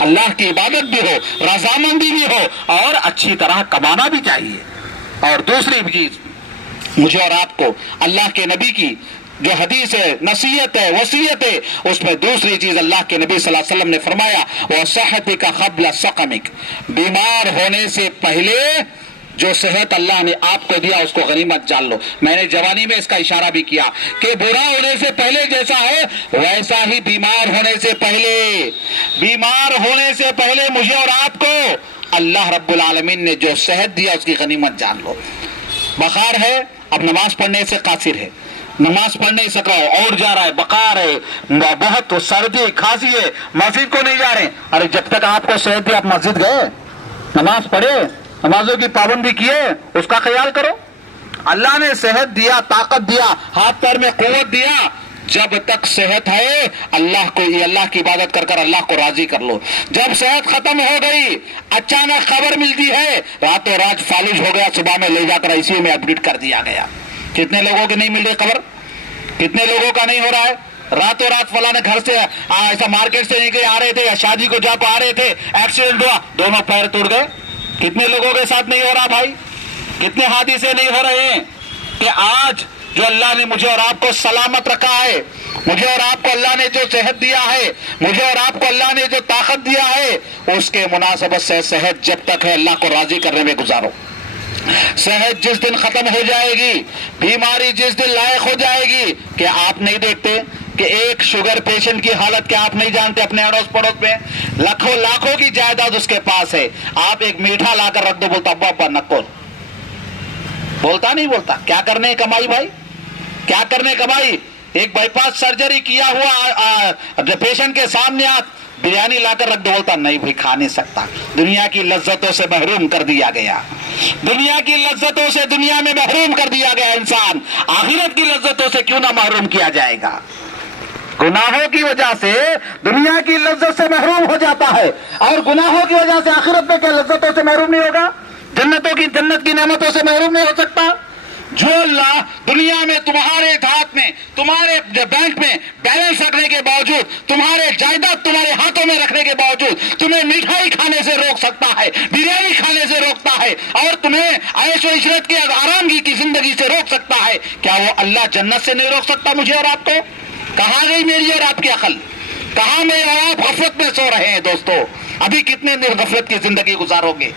اللہ کی عبادت بھی ہو، رضامندی بھی ہو، اور اچھی طرح کمانا بھی چاہیے۔ اور دوسری چیز مجھے اور آپ کو اللہ کے نبی کی جو حدیث ہے، نصیحت ہے، وصیت ہے، اس میں دوسری چیز اللہ کے نبی صلی اللہ علیہ وسلم نے فرمایا وَصَحَّتِكَ قَبْلَ سَقَمِكَ، بیمار ہونے سے پہلے جو صحت اللہ نے آپ کو دیا اس کو غنیمت جان لو۔ میں نے جوانی میں اس کا اشارہ بھی کیا کہ برا ہونے سے پہلے جیسا ہے ویسا ہی بیمار ہونے سے پہلے مجھے اور آپ کو اللہ رب العالمین نے جو صحت دیا اس کی غنیمت جان لو۔ بخار ہے، اب نماز پڑھنے سے قاصر ہے، نماز پڑھ نہیں سک رہا ہے، اور جا رہا ہے، بخار ہے، بہت سردی کھانسی ہے، مسجد کو نہیں جا رہے۔ ارے جب تک آپ کو صحت دی آپ مسجد گئے، نماز پڑھے، نمازوں کی پابندی کیے، اس کا خیال کرو۔ اللہ نے صحت دیا، طاقت دیا، ہاتھ پیر میں قوت دیا، جب تک صحت ہے اللہ کی عبادت کر کر اللہ کو راضی کر لو۔ جب صحت ختم ہو گئی، اچانک خبر ملتی ہے راتوں رات فالج ہو گیا، صبح میں لے جا کر آئی سی یو میں ایڈمٹ کر دیا گیا۔ کتنے لوگوں کی نہیں مل رہی خبر، کتنے لوگوں کا نہیں ہو رہا ہے، راتوں رات فلاں گھر سے ایسا مارکیٹ سے نکلے آ رہے تھے یا شادی کو جا کو آ رہے تھے، ایکسیڈنٹ ہوا، دونوں پیر ٹوٹ گئے۔ کتنے لوگوں کے ساتھ نہیں ہو رہا بھائی، کتنے حادثے نہیں ہو رہے ہیں کہ آج جو اللہ نے مجھے اور آپ کو سلامت رکھا ہے، مجھے اور آپ کو اللہ نے جو صحت دیا ہے، مجھے اور آپ کو اللہ نے جو طاقت دیا ہے، اس کے مناسبت سے صحت جب تک ہے اللہ کو راضی کرنے میں گزارو۔ صحت جس دن ختم ہو جائے گی، بیماری جس دن لائق ہو جائے گی کہ آپ نہیں دیکھتے کہ ایک شوگر پیشنٹ کی حالت کیا آپ نہیں جانتے، اپنے اڑوس پڑوس میں لاکھوں کی جائیداد اس کے پاس ہے، آپ ایک میٹھا لا کر رکھ دو، بولتا ابا ابا نکو، بولتا نہیں بولتا، کیا کرنے کمائی بھائی، کیا کرنے کمائی۔ ایک بائی پاس سرجری کیا ہوا پیشنٹ کے سامنے آپ بریانی لا کر رکھ دو، بولتا نہیں بھائی کھا نہیں سکتا، دنیا کی لذتوں سے محروم کر دیا گیا، دنیا کی لذتوں سے دنیا میں محروم کر دیا گیا انسان، آخرت کی لذتوں سے کیوں نہ محروم کیا جائے گا۔ گناہوں کی وجہ سے دنیا کی لذت سے محروم ہو جاتا ہے، اور گناہوں کی وجہ سے آخرت میں کیا لذتوں سے محروم نہیں ہوگا، جنت کی نعمتوں سے محروم نہیں ہو سکتا۔ جو اللہ دنیا میں تمہارے ہاتھ میں، تمہارے بینک میں بیلنس رکھنے کے باوجود، تمہارے جائیداد تمہارے ہاتھوں میں رکھنے کے باوجود تمہیں مٹھائی کھانے سے روک سکتا ہے، بریانی کھانے سے روکتا ہے، اور تمہیں عیش و عشرت کی آرامگی کی زندگی سے روک سکتا ہے، کیا وہ اللہ جنت سے نہیں روک سکتا مجھے اور آپ کو؟ کہاں گئی میری اور آپ کی عقل؟ کہاں میں اور آپ غفلت میں سو رہے ہیں دوستو؟ ابھی کتنے دن غفلت کی زندگی گزارو گے؟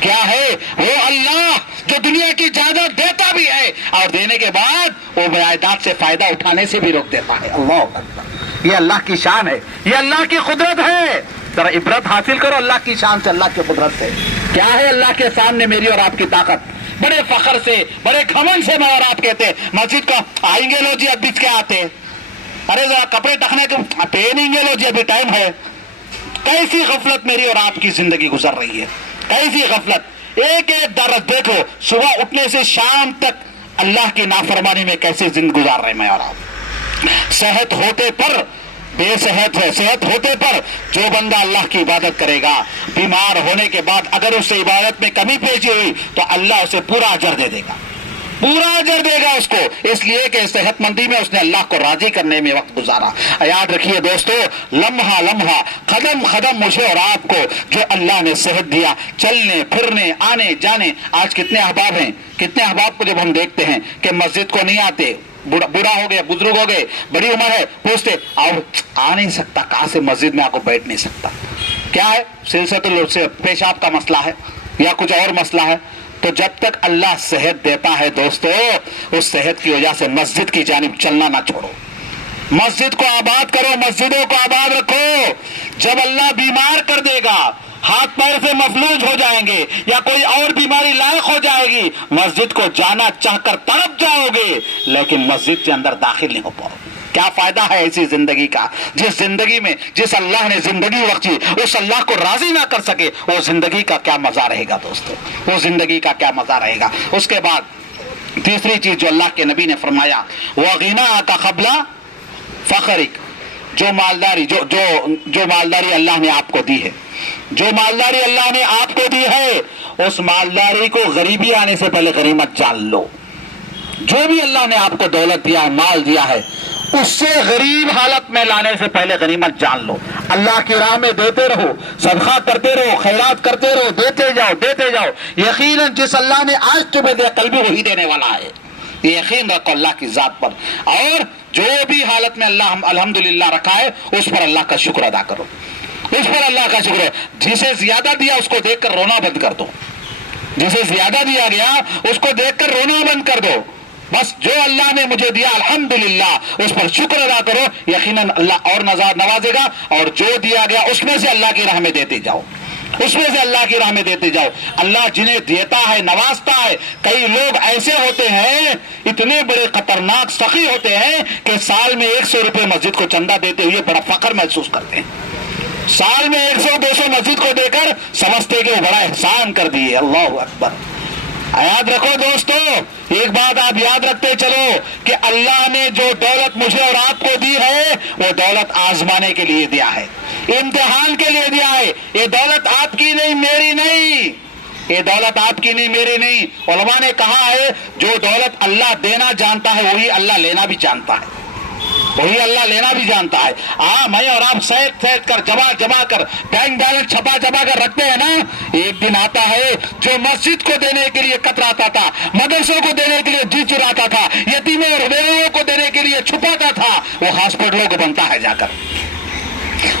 کیا ہے وہ اللہ جو دنیا کی جائیداد دیتا بھی ہے اور دینے کے بعد وہ جائیداد سے فائدہ اٹھانے سے بھی روک دیتا ہے۔ اللہ اکبر، یہ اللہ کی شان ہے، یہ اللہ کی قدرت ہے۔ ذرا عبرت حاصل کرو اللہ کی شان سے، اللہ کی قدرت سے۔ کیا ہے اللہ کے سامنے میری اور آپ کی طاقت؟ بڑے فخر سے، بڑے گھمنڈ سے میں اور آپ کہتے ہیں مسجد کا آئیں گے لو جی اب بیچ کے آتے، ارے ذرا کپڑے ٹکنے کے پہنیں گے لو جی ابھی ٹائم ہے۔ کیسی غفلت میری اور آپ کی زندگی گزر رہی ہے، کیسی غفلت۔ ایک ایک درس دیکھو، صبح اٹھنے سے شام تک اللہ کی نافرمانی میں کیسے زندگی گزار رہے میں اور آپ۔ صحت ہوتے پر بے صحت ہے، صحت ہوتے پر جو بندہ اللہ کی عبادت کرے گا، بیمار ہونے کے بعد اگر اس سے عبادت میں کمی پیشی ہوئی تو اللہ اسے پورا اجر دے دے گا، پورا اجر دے گا اس کو، اس لیے کہ صحت مندی میں اس نے اللہ کو راضی کرنے میں وقت گزارا۔ یاد رکھیے دوستو، لمحہ لمحہ، قدم قدم مجھے اور آپ کو جو اللہ نے صحت دیا، چلنے پھرنے آنے جانے۔ آج کتنے احباب ہیں، کتنے احباب کو جب ہم دیکھتے ہیں کہ مسجد کو نہیں آتے، بوڑھا ہو گیا، بزرگ ہو گئے، بڑی عمر ہے، پوچھتے آ نہیں سکتا، کہاں سے مسجد میں آ کو بیٹھ نہیں سکتا، کیا ہے سلسلہ پیشاب کا مسئلہ ہے یا کچھ اور مسئلہ ہے۔ تو جب تک اللہ صحت دیتا ہے دوستو، اس صحت کی وجہ سے مسجد کی جانب چلنا نہ چھوڑو، مسجد کو آباد کرو، مسجدوں کو آباد رکھو۔ جب اللہ بیمار کر دے گا، ہاتھ پیر سے مفلوج ہو جائیں گے یا کوئی اور بیماری لاحق ہو جائے گی، مسجد کو جانا چاہ کر تڑپ جاؤ گے لیکن مسجد کے اندر داخل نہیں ہو پاؤ۔ کیا فائدہ ہے ایسی زندگی کا؟ جس زندگی میں جس اللہ نے زندگی بخشی اس اللہ کو راضی نہ کر سکے، وہ زندگی کا کیا مزہ رہے گا دوستو، وہ زندگی کا کیا مزہ رہے گا۔ اس کے بعد تیسری چیز جو اللہ کے نبی نے فرمایا، وَغِنَاءَكَ قَبْلَ فَخْرِكَ، جو مالداری اللہ نے آپ کو دی ہے، جو مالداری اللہ نے آپ کو دی ہے، اس مالداری کو غریبی آنے سے پہلے غنیمت جان لو۔ جو بھی اللہ نے آپ کو دولت دیا ہے، مال دیا ہے، اس سے غریب حالت میں لانے سے پہلے غنیمت جان لو. اللہ کی راہ میں دیتے رہو, صدقہ کرتے رہو, خیرات کرتے رہو, دیتے جاؤ. یقیناً جس اللہ نے آج تمہیں دیا کل بھی وہی دینے والا ہے. یہ یقین رکھو اللہ کی ذات پر, اور جو بھی حالت میں اللہ الحمدللہ رکھا ہے اس پر اللہ کا شکر ادا کرو. اس پر اللہ کا شکر ہے. جسے زیادہ دیا اس کو دیکھ کر رونا بند کر دو. جسے زیادہ دیا گیا اس کو دیکھ کر رونا بند کر دو. بس جو اللہ نے مجھے دیا الحمدللہ اس پر شکر ادا کرو, یقیناً اللہ اور نوازے گا. اور جو دیا گیا اس میں سے اللہ کی راہ میں دیتے جاؤ, اس میں سے اللہ کی راہ میں دیتے جاؤ. اللہ جنہیں دیتا ہے نوازتا ہے. کئی لوگ ایسے ہوتے ہیں اتنے بڑے خطرناک سخی ہوتے ہیں کہ سال میں 100 روپے مسجد کو چندہ دیتے ہوئے بڑا فخر محسوس کرتے ہیں. سال میں 100-200 مسجد کو دے کر سمجھتے کہ وہ بڑا احسان کر دیے. اللہ اکبر. یاد رکھو دوستو, ایک بات آپ یاد رکھتے چلو کہ اللہ نے جو دولت مجھے اور آپ کو دی ہے وہ دولت آزمانے کے لیے دیا ہے, امتحان کے لیے دیا ہے. یہ دولت آپ کی نہیں میری نہیں, یہ دولت آپ کی نہیں میری نہیں. علماء نے کہا ہے جو دولت اللہ دینا جانتا ہے وہی اللہ لینا بھی جانتا ہے, وہی اللہ لینا بھی جانتا ہے. میں اور آپ سیٹ کر جمع کر بینک بیلنس چھپا کر رکھتے ہیں نا, ایک دن آتا ہے جو مسجد کو دینے کے لیے کتراتا تھا, مدرسوں کو دینے کے لیے جی چراتا تھا, یتیموں اور بیویوں کو دینے کے لیے چھپاتا تھا, وہ ہاسپٹلوں کو بنتا ہے جا کر,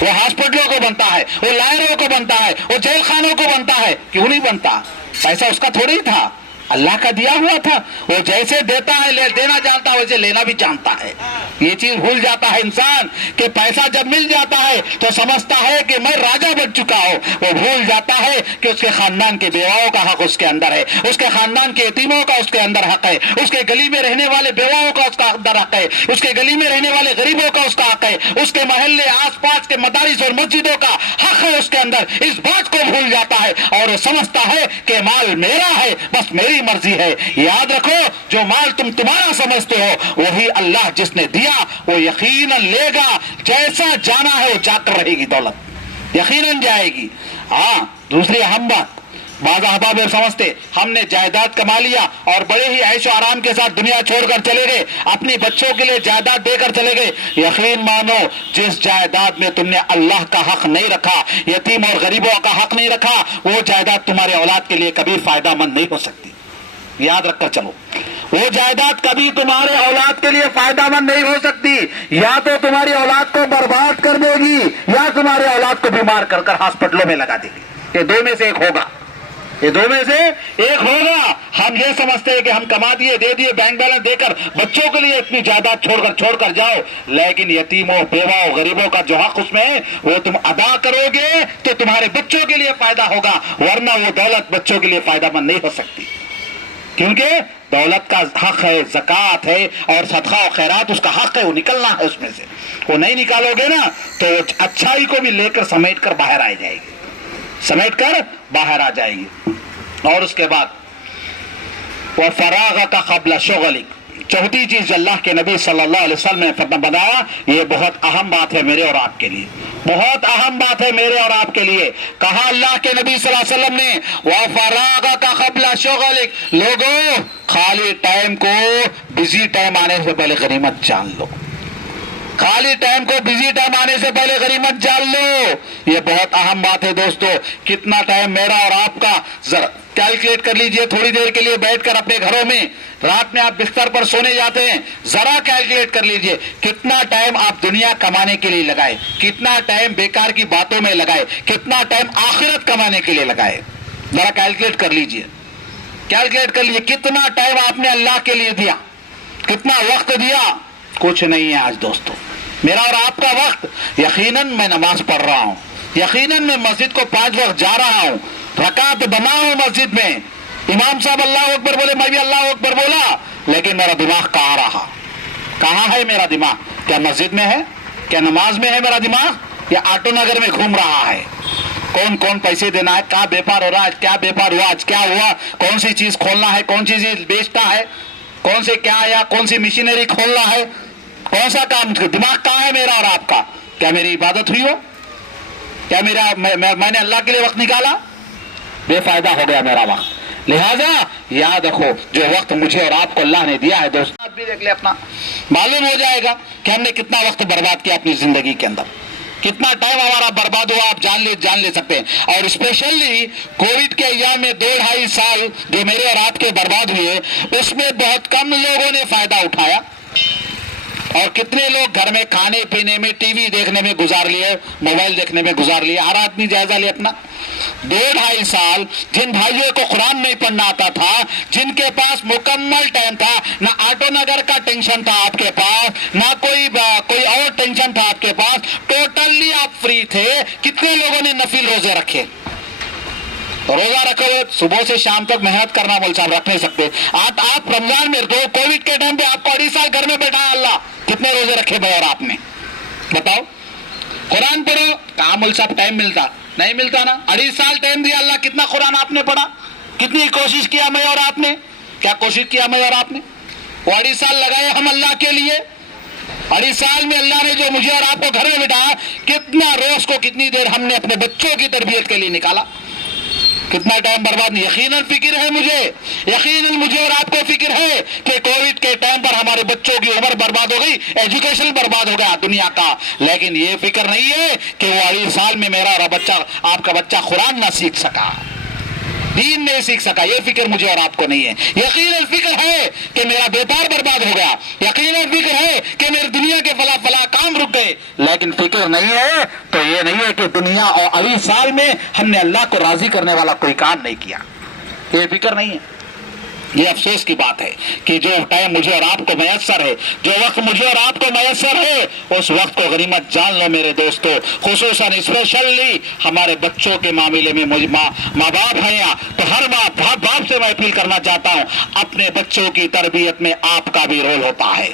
وہ ہاسپٹلوں کو بنتا ہے, وہ لائروں کو بنتا ہے, وہ جیل خانوں کو بنتا ہے. کیوں نہیں بنتا؟ پیسہ اس کا تھوڑی تھا, اللہ کا دیا ہوا تھا. وہ جیسے دیتا ہے دینا جانتا ہے ویسے لینا بھی جانتا ہے. یہ چیز بھول جاتا ہے انسان کہ پیسہ جب مل جاتا ہے تو سمجھتا ہے کہ میں راجا بن چکا ہوں. وہ بھول جاتا ہے کہ اس کے خاندان کے بیواؤں کا حق اس کے اندر ہے, اس کے خاندان کے یتیموں کا اس کے اندر حق ہے, اس کے گلی میں رہنے والے بیواؤں کا اس کا اندر حق ہے, اس کے گلی میں رہنے والے غریبوں کا اس کا حق ہے, اس کے محلے آس پاس کے مدارس اور مسجدوں کا حق ہے اس کے اندر. اس بات کو بھول جاتا ہے اور وہ سمجھتا ہے کہ مال میرا ہے, بس میری مرضی ہے. یاد رکھو جو مال تمہارا سمجھتے ہو وہی اللہ جس نے دیا وہ یقیناً لے گا. جیسا جانا ہے وہ جا کر رہے گی, دولت یقیناً جائے گی. ہاں دوسری اہم بات, بعض احباب سمجھتے ہم نے جائیداد کما لیا اور بڑے ہی عیش و آرام کے ساتھ دنیا چھوڑ کر چلے گئے, اپنی بچوں کے لیے جائیداد دے کر چلے گئے. یقین مانو جس جائیداد میں تم نے اللہ کا حق نہیں رکھا, یتیم اور غریبوں کا حق نہیں رکھا, وہ جائیداد تمہارے اولاد کے لیے کبھی فائدہ مند نہیں ہو سکتی. یاد رکھ کر چلو, وہ جائیداد کبھی تمہارے اولاد کے لیے فائدہ مند نہیں ہو سکتی. یا تو تمہاری اولاد کو برباد کر دے گی یا تمہارے اولاد کو بیمار کر کر ہاسپٹلوں میں لگا دے گی. یہ دو میں سے ایک ہوگا, یہ دو میں سے ایک ہوگا. ہم یہ سمجھتے ہیں کہ ہم کما دیے دے دیے بینک بیلنس دے کر بچوں کے لیے اتنی جائیداد چھوڑ کر جاؤ, لیکن یتیموں بیواؤں غریبوں کا جو حق اس میں ہے وہ تم ادا کرو گے تو تمہارے بچوں کے لیے فائدہ ہوگا, ورنہ وہ دولت بچوں کے لیے فائدہ مند نہیں ہو سکتی. کیونکہ دولت کا حق ہے, زکوٰۃ ہے اور صدقہ و خیرات اس کا حق ہے, وہ نکلنا ہے اس میں سے. وہ نہیں نکالو گے نا تو اچھائی کو بھی لے کر سمیٹ کر باہر آ جائے گی, سمیٹ کر باہر آ جائے گی. اور اس کے بعد وَفَرَاغَكَ قَبْلَ شُغَلِكَ, چوتھی چیز اللہ کے نبی صلی اللہ علیہ وسلم نے بتایا. یہ بہت اہم بات ہے میرے اور آپ کے لیے, بہت اہم بات ہے میرے اور آپ کے لیے. کہا اللہ کے نبی صلی اللہ علیہ وسلم نے وَفَرَاغَكَ قَبْلَ شُغَلِكَ, لوگوں خالی ٹائم کو بزی ٹائم آنے سے پہلے غنیمت جان لو, خالی ٹائم کو بزی ٹائم آنے سے پہلے غنیمت جان لو. یہ بہت اہم بات ہے دوستو. کتنا ٹائم میرا اور آپ کا ذرا کیلکولیٹ کر لیجئے, تھوڑی دیر کے لیے بیٹھ کر اپنے گھروں میں رات میں آپ بستر پر سونے جاتے ہیں, ذرا کیلکولیٹ کر لیجئے کتنا ٹائم آپ دنیا کمانے کے لیے لگائے, کتنا ٹائم بیکار کی باتوں میں لگائے, کتنا ٹائم آخرت کمانے کے لیے لگائے. ذرا کیلکولیٹ کر لیجئے, کیلکولیٹ کر لیجئے کتنا ٹائم آپ نے اللہ کے لیے دیا, کتنا وقت دیا. کچھ نہیں ہے آج دوستو میرا اور آپ کا وقت. یقیناً میں نماز پڑھ رہا ہوں, یقیناً میں مسجد کو 5 وقت جا رہا ہوں, رکعت بنا ہوں مسجد میں, امام صاحب اللہ اکبر بولے میں بھی اللہ اکبر بولا, لیکن میرا دماغ کہاں رہا, کہاں ہے میرا دماغ؟ کیا مسجد میں ہے, کیا نماز میں ہے میرا دماغ, یا آٹو نگر میں گھوم رہا ہے؟ کون پیسے دینا ہے, کہاں بیپار ہو رہا ہے, کیا بیپار ہوا, آج کیا ہوا, کون سی چیز کھولنا ہے, کون سی چیز بیچتا ہے, کون سے کیا یا کون سی مشینری کھولنا ہے, کون سا کام, دماغ کہاں ہے میرا اور آپ کا؟ کیا میری عبادت ہوئی ہو, کیا میں نے اللہ کے لیے وقت نکالا؟ بے فائدہ ہو گیا میرا وقت, لہذا یاد رکھو جو وقت مجھے اور آپ کو اللہ نے دیا ہے دوست آپ بھی دیکھ لے اپنا، معلوم ہو جائے گا کہ ہم نے کتنا وقت برباد کیا اپنی زندگی کے اندر، کتنا ٹائم ہمارا برباد ہوا آپ جان لے سکتے ہیں. اور اسپیشلی کووڈ کے ایام میں 2-2.5 سال جو میرے اور آپ کے برباد ہوئے اس میں بہت کم لوگوں نے فائدہ اٹھایا، اور کتنے لوگ گھر میں کھانے پینے میں ٹی وی دیکھنے میں گزار لیے، موبائل دیکھنے میں گزار لیے. ہر آدمی جائزہ لے اپنا. 2-2.5 سال جن بھائیوں کو قرآن نہیں پڑھنا آتا تھا، جن کے پاس مکمل ٹائم تھا، نہ آٹو نگر کا ٹینشن تھا آپ کے پاس، نہ کوئی اور ٹینشن تھا آپ کے پاس، ٹوٹلی آپ فری تھے. کتنے لوگوں نے نفل روزے رکھے؟ روزہ رکھو صبح سے شام تک محنت کرنا مول صاحب رکھ نہیں سکتے. آپ رمضان میں تو کووڈ کے ٹائم پہ آپ کو 2.5 سال گھر میں بیٹھا اللہ، کتنے روزے رکھے بھائی اور آپ نے بتاؤ؟ قرآن پڑھو کہاں مول صاحب ٹائم ملتا؟ نہیں ملتا نا. 2.5 سال ٹائم دیا اللہ، کتنا قرآن آپ نے پڑھا؟ کتنی کوشش کیا میں اور آپ نے؟ کیا کوشش کیا میں اور آپ نے؟ وہ 2.5 سال لگائے ہم اللہ کے لیے. 2.5 سال میں اللہ نے جو مجھے اور آپ کو گھر میں بٹھایا، کتنا روز کو کتنی دیر ہم نے اپنے بچوں کی تربیت کے لیے نکالا، کتنا ٹائم برباد نہیں. یقیناً فکر ہے مجھے اور آپ کو فکر ہے کہ کووڈ کے ٹائم پر ہمارے بچوں کی عمر برباد ہو گئی، ایجوکیشن برباد ہو گیا دنیا کا، لیکن یہ فکر نہیں ہے کہ وہ 2.5 سال میں میرا اور بچہ آپ کا بچہ قرآن نہ سیکھ سکا، دین نہیں سیکھ سکا. یہ فکر مجھے اور آپ کو نہیں ہے. یقیناً فکر ہے کہ میرا بیپار برباد ہو گیا، یقیناً فکر ہے کہ میرے دنیا کے فلاں کام رک گئے، لیکن فکر نہیں ہے تو یہ نہیں ہے کہ دنیا اور 2.5 سال میں ہم نے اللہ کو راضی کرنے والا کوئی کام نہیں کیا. یہ فکر نہیں ہے. یہ افسوس کی بات ہے کہ جو ٹائم مجھے اور آپ کو میسر ہے، جو وقت مجھے اور آپ کو میسر ہے، اس وقت کو غنیمت جان لو میرے دوستو. خصوصاً اسپیشلی ہمارے بچوں کے معاملے میں مجھے ماں باپ ہیں تو ہر باپ سے میں اپیل کرنا چاہتا ہوں، اپنے بچوں کی تربیت میں آپ کا بھی رول ہوتا ہے،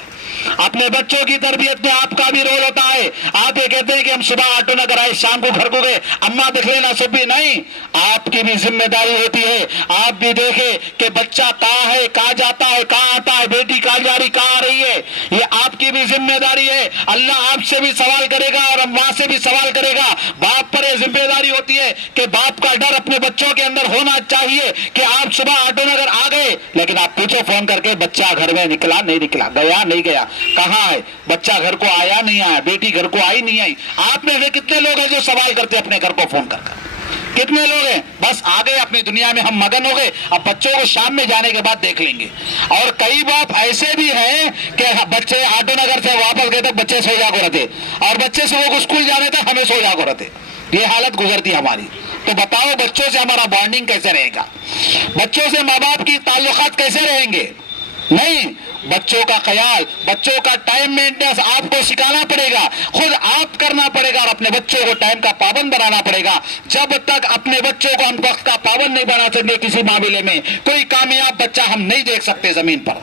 اپنے بچوں کی تربیت میں آپ کا بھی رول ہوتا ہے. آپ یہ کہتے ہیں کہ ہم صبح آٹو نگر آئے شام کو گھر کو گئے، اماں دیکھ لینا صبح، نہیں، آپ کی بھی ذمہ داری ہوتی ہے. آپ بھی دیکھیں کہ بچہ کہاں ہے، کہاں جاتا ہے، کہاں آتا ہے، بیٹی کہاں جا رہی کہاں آ رہی ہے، یہ آپ کی بھی ذمہ داری ہے. اللہ آپ سے بھی سوال کرے گا اور ماں سے بھی سوال کرے گا. باپ پر یہ ذمہ داری ہوتی ہے کہ باپ کا ڈر اپنے بچوں کے اندر ہونا چاہیے کہ آپ صبح آٹو نگر آ گئے، لیکن آپ پوچھو فون کر کے بچہ گھر میں نکلا نہیں نکلا، گیا نہیں گیا، کہاں ہے بچہ، گھر کو آیا نہیں آیا، بیٹی گھر کو آئی نہیں آئی. آپ میں سے کتنے لوگ ہیں جو سوال کرتے اپنے گھر کو فون کر کر؟ کتنے لوگ ہیں؟ بس آ گئے اپنی دنیا میں، ہم مگن ہو گئے، اب بچوں کو شام میں جانے کے بعد دیکھ لیں گے. اور کئی باپ ایسے بھی ہیں کہ بچے آٹو نگر سے واپس گئے تک بچے سو جا کو رہتے، اور بچے سے وہ اسکول جانے تک ہمیں سو جا کو رہتے. یہ حالت گزرتی ہماری. تو بتاؤ بچوں سے ہمارا بانڈنگ کیسے رہے گا؟ بچوں سے ماں باپ کی تعلقات کیسے رہیں گے؟ نہیں، بچوں کا خیال، بچوں کا ٹائم مینٹیننس آپ کو سکھانا پڑے گا، خود آپ کرنا پڑے گا، اور اپنے بچوں کو ٹائم کا پابند بنانا پڑے گا. جب تک اپنے بچوں کو ہم وقت کا پابند نہیں بنا سکتے کسی معاملے میں، کوئی کامیاب بچہ ہم نہیں دیکھ سکتے زمین پر.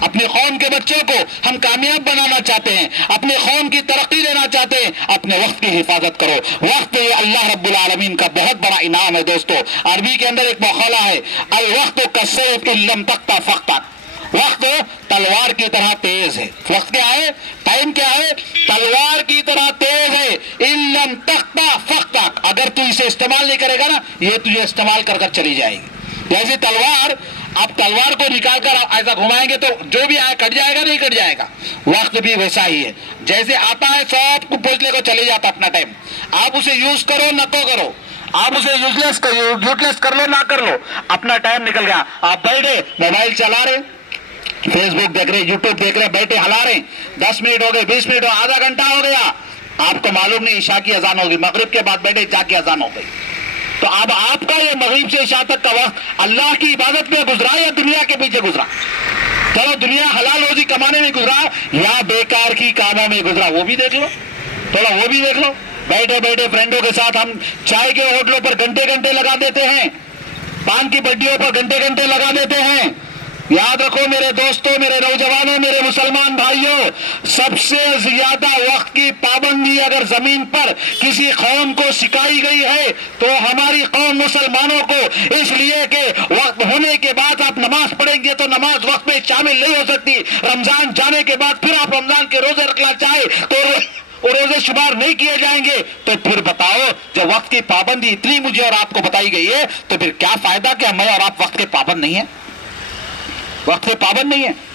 اپنے قوم کے بچوں کو ہم کامیاب بنانا چاہتے ہیں، اپنے قوم کی ترقی دینا چاہتے ہیں، اپنے وقت کی حفاظت کرو. وقت یہ اللہ رب العالمین کا بہت بڑا انعام ہے دوستو. عربی کے اندر ایک مقولہ ہے، الوقت کالسیف ان لم تقطع فقطع. وقت تلوار کی طرح تیز ہے. وقت کیا ہے؟ ٹائم کیا ہے؟ تلوار کی طرح تیز ہے. ان لم تقطع فقطع. اگر تو اسے استعمال نہیں کرے گا نا، یہ تجھے استعمال کر کر چلی جائے گی. جیسے تلوار، آپ تلوار کو نکال کر ایسا گھمائیں گے تو جو بھی آئے کٹ جائے گا، نہیں کٹ جائے گا. وقت بھی ویسا ہی ہے، جیسے آتا ہے سب کو پوچھنے کو چلے جاتا اپنا ٹائم. آپ اسے یوز کرو نہ تو کرو، آپ اسے یوزلیس کر لو نہ کر لو، اپنا ٹائم نکل گیا. آپ بیٹھے موبائل چلا رہے، فیس بک دیکھ رہے، یوٹیوب دیکھ رہے، بیٹھے ہلا رہے، 10 منٹ ہو گئے، 20 منٹ ہو، آدھا گھنٹہ ہو گیا، آپ کو معلوم نہیں عشاء کی اذان ہوگی، مغرب کے بعد بیٹھے عشاء کی اذان ہو گئی. تو اب آپ کا یہ مغرب سے عشاء تک کا وقت اللہ کی عبادت میں گزرا یا دنیا کے پیچھے گزرا؟ چلو دنیا حلال روزی کمانے میں گزرا یا بیکار کی کاموں میں گزرا، وہ بھی دیکھ لو، تھوڑا وہ بھی دیکھ لو. بیٹھے بیٹھے فرینڈوں کے ساتھ ہم چائے کے ہوٹلوں پر گھنٹے گھنٹے لگا دیتے ہیں، پان کی پٹیوں پر گھنٹے گھنٹے لگا دیتے ہیں. یاد رکھو میرے دوستوں، میرے نوجوانوں، میرے مسلمان بھائیوں، سب سے زیادہ وقت کی پابندی اگر زمین پر کسی قوم کو سکھائی گئی ہے تو ہماری قوم مسلمانوں کو، اس لیے کہ وقت ہونے کے بعد آپ نماز پڑھیں گے تو نماز وقت میں شامل نہیں ہو سکتی. رمضان جانے کے بعد پھر آپ رمضان کے روزے رکھنا چاہے تو اور روزے شمار نہیں کیے جائیں گے تو پھر بتاؤ جب وقت کی پابندی اتنی مجھے اور آپ کو بتائی گئی ہے تو پھر کیا فائدہ کہ میں اور آپ وقت کے پابند نہیں ہیں، وقت کے پابند نہیں ہیں۔